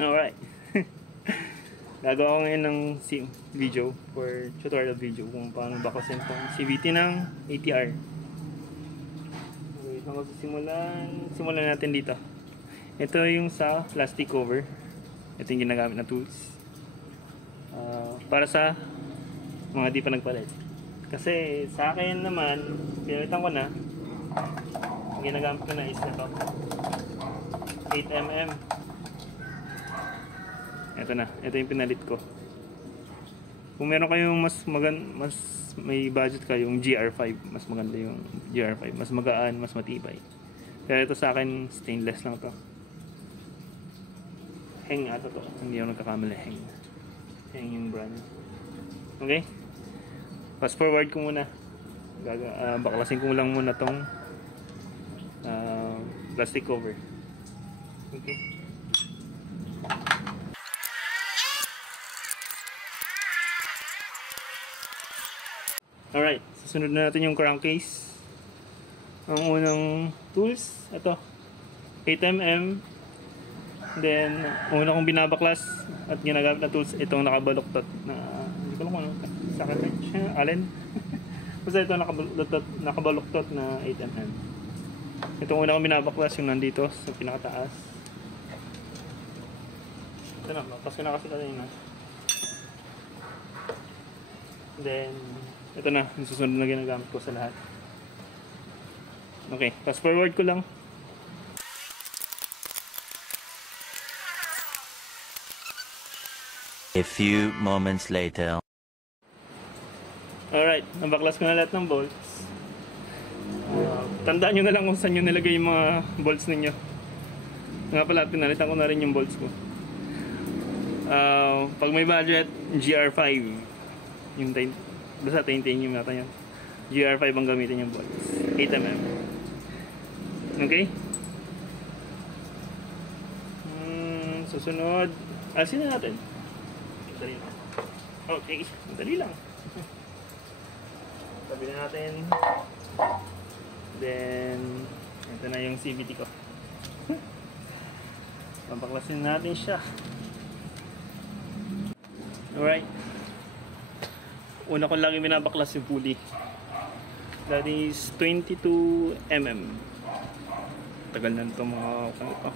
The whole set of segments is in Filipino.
Alright. Gagawa ko ngayon ng video for tutorial video kung paano baklasin itong CVT ng ATR. Okay, so simulan natin dito. Ito yung sa plastic cover. Ito yung ginagamit na tools. Para sa mga di pa nagpalit. Kasi sa akin naman, pinalitan ko na. Ang ginagamit ko na is na to. 8mm. Ito na, ito yung pinalit ko. Kung meron kayong mas may budget kayo, yung GR5, mas maganda yung GR5, mas magaan, mas matibay. Pero ito sa akin, stainless lang to. Heng ata to, hindi ako nagkakamali. Heng yung brand. Okay? Fast forward ko muna. Baklasin ko lang muna tong plastic cover. Okay? Alright, susunod na natin yung crankcase. Ang unang tools, ito 8mm. Then, una kong binabaklas at ginagamit na tools, itong nakabaluktot na, hindi ko lang kung ano, sakit wrench, allen. Basta ito nakabaluktot na 8mm. Itong una kong binabaklas, yung nandito sa pinakataas. Ito na, tapos ko na kasi kanina. Then, ito na, yung susunod na ginagamit ko sa lahat. Okay, fast forward ko lang. A few moments later. Alright, nabaklas ko na lahat ng bolts. Tandaan nyo na lang kung saan nyo nilagay yung mga bolts ninyo. Nga pala, pinalitan ko na rin yung bolts ko. Pag may budget, GR5 yung basta taintain yung mata yan. GR5 ang gamitin yung bolts. 8mm. Okay? Susunod, alisin na natin. Dali lang. Okay, dali lang. Sabi na natin. Then, ito na yung CVT ko. Pampaklasin natin siya. Alright. Una ko lagi binabaklas yung pulley. That is 22mm. Tagal na ito mga ito.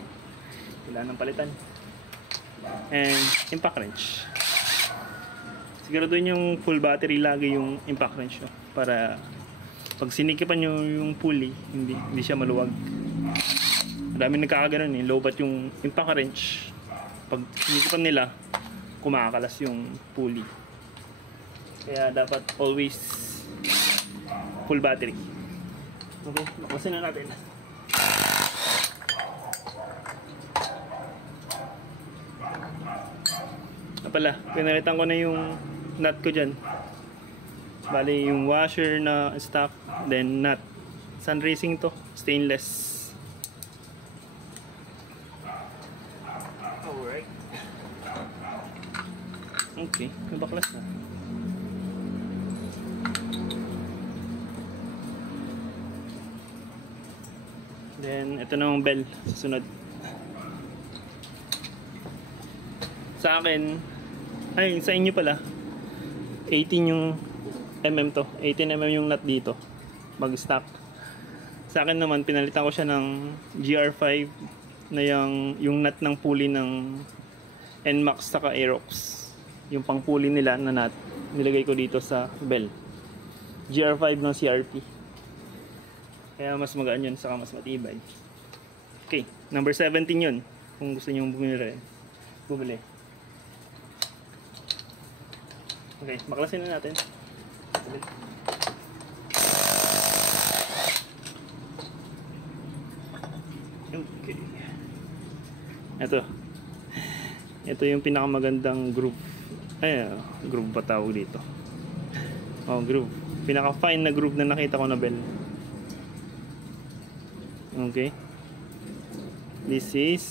Kailangan ng palitan. And impact wrench. Siguraduhin yung full battery lagi yung impact wrench nyo. Para pag sinikipan nyo yung pulley, hindi siya maluwag. Marami nagkakaganon eh. Low-bat yung impact wrench. Pag sinikipan nila, kumakalas yung pulley. Kaya dapat always full battery. Okay, baklasin na natin. Pala, pinalitan ko na yung nut ko dyan. Bali yung washer na stock, then nut. Sun Racing to, stainless. Alright. Okay, nabaklas na. Then, ito na yung bell. Susunod. Sa akin, ay, sa inyo pala, 18 yung mm to. 18mm yung nut dito. Mag-stock. Sa akin naman, pinalitan ko siya ng GR5 na yung nut ng pulley ng NMAX saka Aerox. Yung pang pulley nila na nut, nilagay ko dito sa bell. GR5 ng CRP. Kaya mas magaan yun, saka mas matibay. Okay, number 17 yun. Kung gusto nyo bumili. Okay, baklasin na natin. Okay. Ito yung pinakamagandang groove. Ay, groove ba tawag dito? Oh, groove. Pinaka-fine na groove na nakita ko na bell. Okay. This is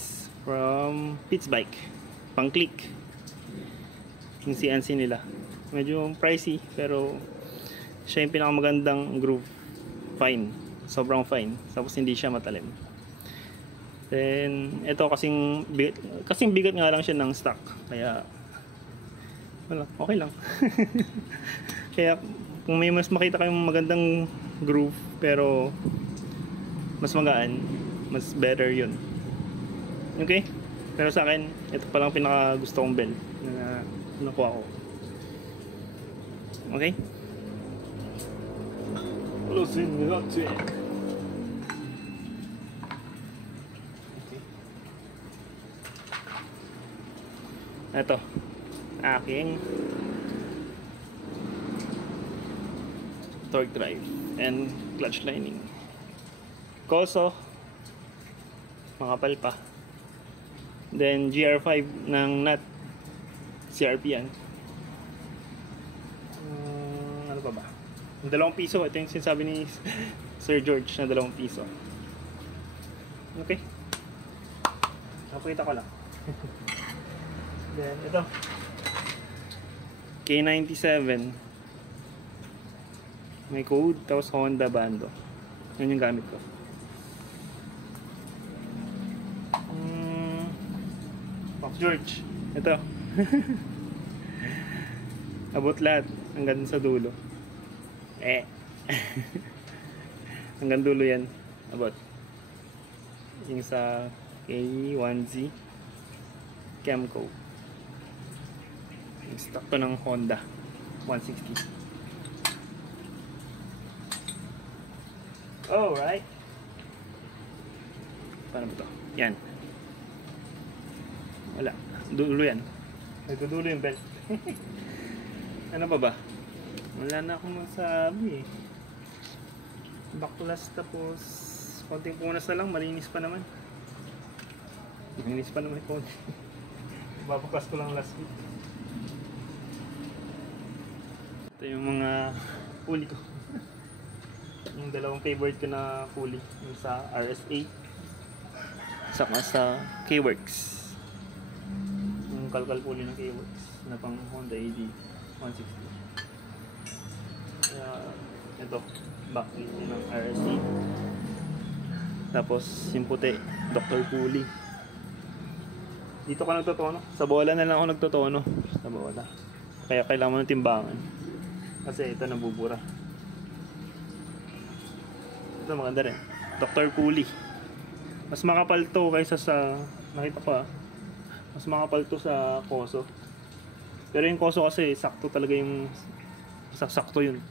from Pitts Bike. Pang click. Yung CNC nila. Medyo pricey pero siya yung pinakamagandang groove. Fine. Sobrang fine. Tapos hindi siya matalim. Then, ito kasing bigat nga lang siya ng stock. Kaya, wala, okay lang. Kaya, kung may mas makita kayong magandang groove, pero mas magaan, mas better yun. Okay? Pero sa akin, ito pa lang pinaka gusto kong bell na nakuha ko. Okay? Closing the to it. Ito, aking torque drive and clutch lining. Koso, makapal pa. Then GR5 ng nut, CRP yan. Ano pa ba? Yung 2 piso, ito yung sinasabi ni Sir George na 2 piso. Okay, napakita ko lang. Then ito, K97, may code, tapos Honda bando. Yun yung gamit ko. Fox George, ito. Abot lahat hanggang sa dulo. Hanggang dulo yan, abot. Yung sa K1Z Camco. Yung stock to ng Honda 160. Alright. Paano ba to? Yan. Wala. Dulo yan. Nagdudulo yung belt. Ano pa ba? Wala na akong masabi eh. Baklas, tapos konting punas na lang. Malinis pa naman. Malinis pa naman yung konti. Babakas ko lang last week. Ito yung mga pulley ko. Yung 2 favorite ko na pulley. Yung sa RS8, saka sa K-Works. Yung kalkal pulley ng K-Works na pang Honda AD 160. Kaya ito, backplate ng RS8. Tapos yung puti, Dr. Pulley. Dito ka nagtotono. Sa bola na lang ako nagtotono. Sa bola. Kaya kailangan mo ng timbangan. Kasi ito nabubura. Ito maganda rin. Dr. Pulley. Mas makapal to kaysa sa, nakita ko mas makapal to sa Koso. Pero yung Koso kasi sakto talaga yung, sakto yun.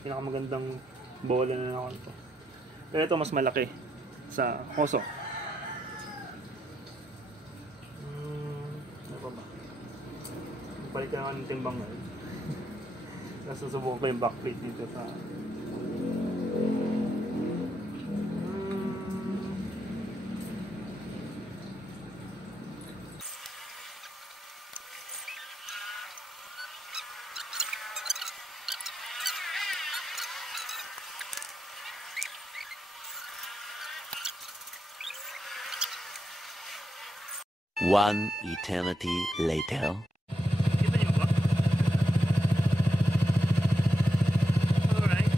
Pinakamagandang bola na ako nito. Pero ito mas malaki sa Koso. Ano pa ba? Balik ka naman ng timbang ngayon. Nasusubukan ko yung backplate dito sa One eternity later. kita niyo ba? Alright.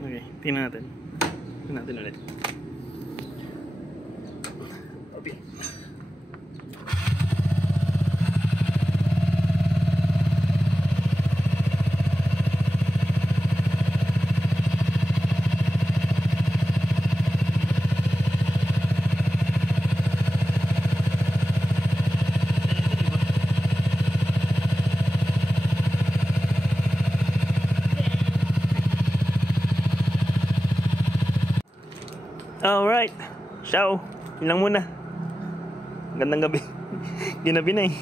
Okay, tingnan natin. Tingnan natin ulit. Okay. Alright. Ciao. Yun lang muna. Gandang gabi. Ginabi na eh.